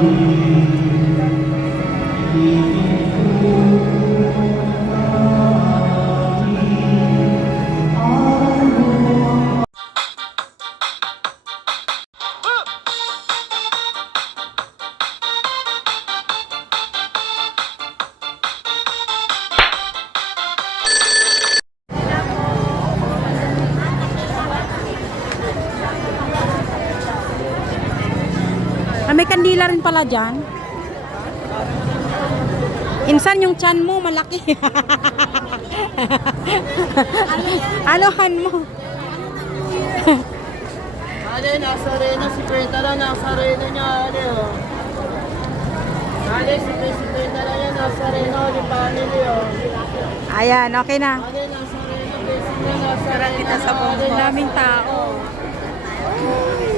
Ah, pala dyan. Insan yung chan mo, malaki. Anuhan mo. Ale, nasa arena si Petala, nasa arena niya, ale, oh. Ale, si Petala yan, nasa arena, ni family, oh. Ayan, okay na. Ale, nasa arena, blessing niya, nasa arena. kita sa Ang daming tao. Ah, nasa arena, blessing niya, nasa arena niya, ale, nasa arena, oh. Ale, nasa arena, blessing. Isend ko na lang sa'yo. Ay, sorry. Ah, nasa arena, kaya po. kanila po, family, nasa arena, blessing naman, nasa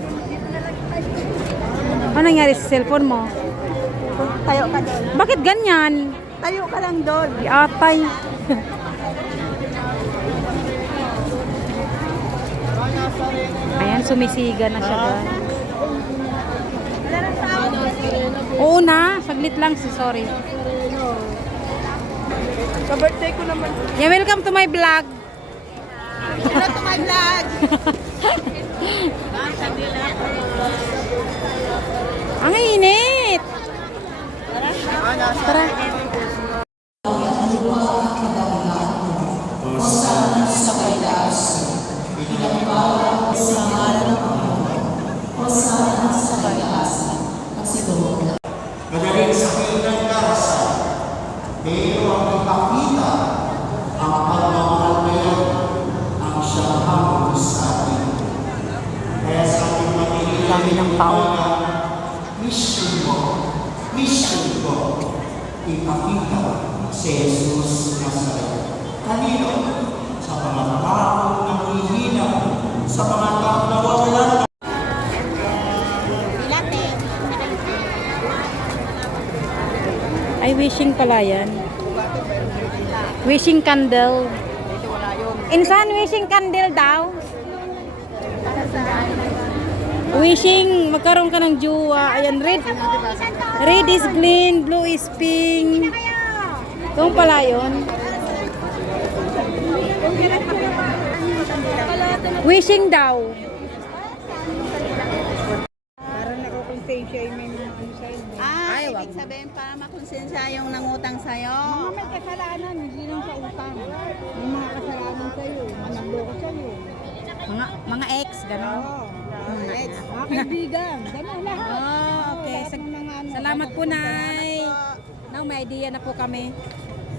Ano nangyari sa cellphone mo? Tayo ka doon. Bakit ganyan? Tayo ka lang doon. Di atay. Ayan, sumisiga na siya doon. Oo na, saglit lang si sorry. Sa birthday ko naman. Yeah, welcome to my vlog. Hello to my vlog. Ang init. Tara. Magaling sa kanyang karasan, pero ang ipakita ang pagmamahal na yun ang siyang hamon sa atin. Kaya sa ating magiging Dami ng tao. mission mo, mission ko, ipakita si Jesus Nazareth. Kanino? Sa mga tao na hihina, sa mga tao na wawalan Ay, wishing pala yan. Wishing candle. Insan, wishing candle daw. Wishing, magkaroon ka ng jowa. Ayan, red. Red is green, blue is pink. Ito pala yun. Wishing daw. Ah, Ay, wag ibig sabihin para makonsensya yung nangutang sa'yo. Mga may kasalanan, hindi lang sa utang. May mga kasalanan sa'yo, manangloko sa'yo. Mga, mga ex, gano'n. Oo. Next. Mga kaibigan, gano'n lahat. Oh, okay. Ng mga ano, Salamat po, Nay. Now, may idea na po kami.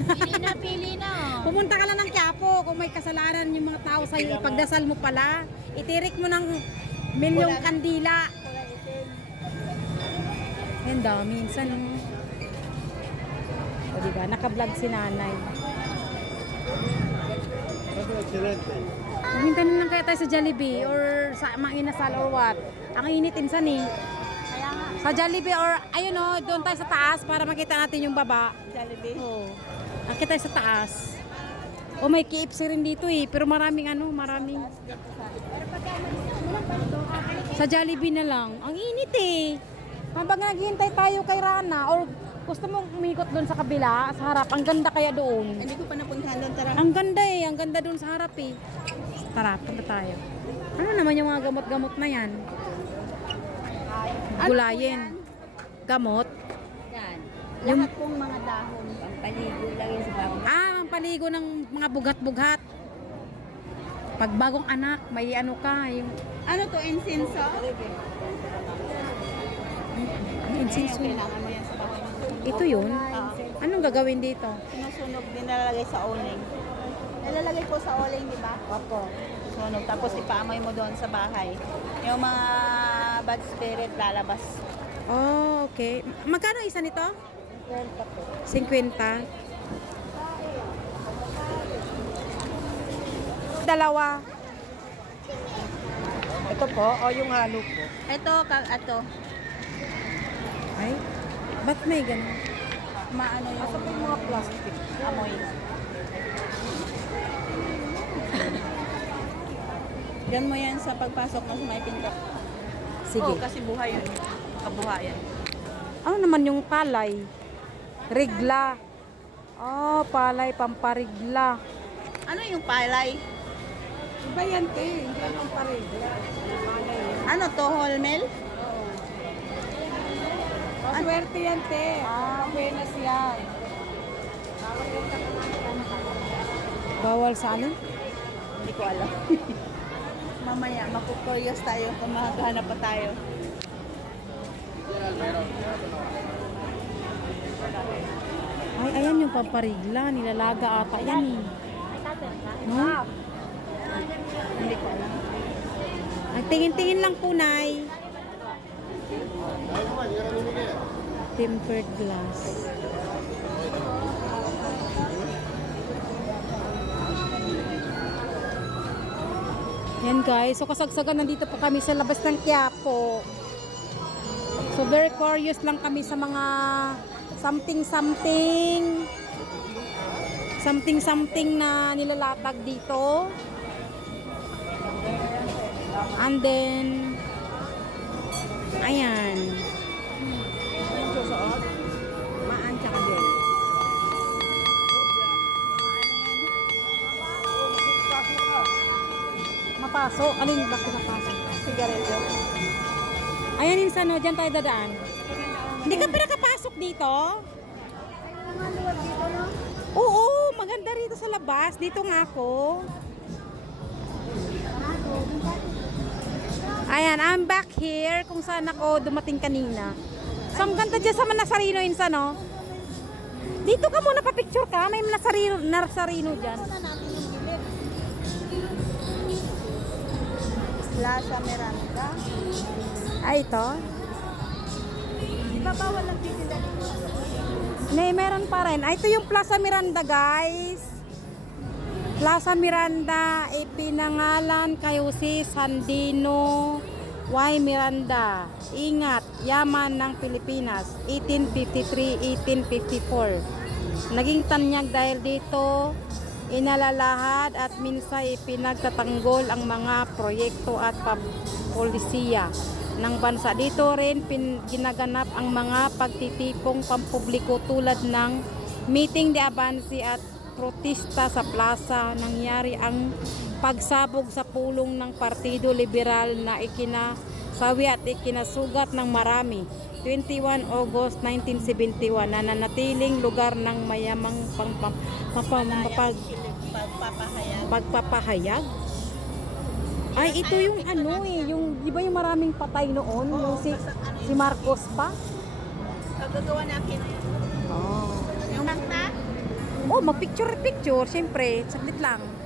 Pili na, pili na. Pumunta ka lang ng Quiapo kung may kasalanan yung mga tao sa'yo, ipagdasal mo pala. Itirik mo ng milyong kandila. Yan daw, minsan. oh. O diba, naka-vlog si nanay. Pumunta na lang kaya tayo sa Jollibee or sa mga inasal or what. Ang init insan eh. Sa Jollibee or ayun o, doon tayo sa taas para makita natin yung baba. Jollibee. Oo. Akit tayo sa taas. O may KFC rin dito eh. Pero maraming ano, maraming. Sa Jollibee na lang. Ang init eh. Habang naghihintay tayo kay Rana or gusto mong umikot doon sa kabila, sa harap, ang ganda kaya doon. Hindi ko pa napuntahan doon. Tara. Ang ganda eh, ang ganda doon sa harap eh. Tara, punta tayo. Ano naman yung mga gamot-gamot na yan? Gulayin. Gamot? Yan. Yung- Lahat pong mga dahon. Pampaligo lang yun sa bago. Ah, ang paligo ng mga bugat-bugat. Pag bagong anak, may ano ka, yung Ano to, incense? incense. Kailangan mo yan sa bahay. Ito yun. Anong gagawin dito? Sinusunog din nalalagay sa uling. Nalalagay po sa uling, di ba? Opo. Sunog. Tapos ipaamoy mo doon sa bahay. Yung mga bad spirit lalabas. Oh, okay. Magkano isa nito? 50. Dalawa. Ito po, o yung halo po. Ito, kag ato. Ay, ba't may ganun? Maano yung Asa yung mga plastic? amoy. Yan mo yan sa pagpasok mo sa may pinto. Sige. Oo, kasi buhay yun. Kabuhayan. Ano naman yung palay? Rigla. Oh, palay, pamparigla. Ano yung palay? Iba yan, te. Hindi yan ang parin. Ano to, holmel? Maswerte yan, te. Ah, buenas yan. Bawal sa ano? Hindi ko alam. Mamaya, makukuryos tayo kung makakahanap pa tayo. Ay, ayan yung pamparigla. Nilalaga ata yan eh. No? Hindi ko alam. Ay, tingin-tingin lang po, Nay. Tempered glass. Yan guys, so kasagsagan nandito po kami sa labas ng Quiapo. So very curious lang kami sa mga something something something something na nilalatag dito. And then, ayan. Maan tsaka din. Mapasok. Alin ba pinapasok? Sigarilyo. Ayan yung no, dyan tayo dadaan. Hindi ka pa nakapasok dito? Oo, maganda rito sa labas. Dito nga ako. Ayan, I'm back here kung saan ako dumating kanina. So, ang ganda dyan sa Manasarino yun sa no? Dito ka muna pa-picture ka. May Manasarino, Nasarino dyan. Plaza Miranda. Ay, ito. Di ba bawal ang titinda dito? Nay, meron pa rin. Ay, ito yung Plaza Miranda, guys. Plaza Miranda, ipinangalan kayo si Sandino Y. Miranda. Ingat, yaman ng Pilipinas. 1853-1854. Naging tanyag dahil dito, inalalahad at minsan ipinagtatanggol ang mga proyekto at polisiya ng bansa. Dito rin pin, ginaganap ang mga pagtitipong pampubliko tulad ng meeting de avance at protesta sa plaza. Nangyari ang pagsabog sa pulong ng Partido Liberal na ikinasawi at ikinasugat ng marami. 21 August 1971 na nanatiling lugar ng mayamang pang, pang, pang, pag, Pagpapahayag. Ay, ito yung ano eh, yung, di ba yung maraming patay noon? Yung si, si Marcos pa? Kagagawa natin. Oh. Mag-picture-picture, syempre, saglit lang.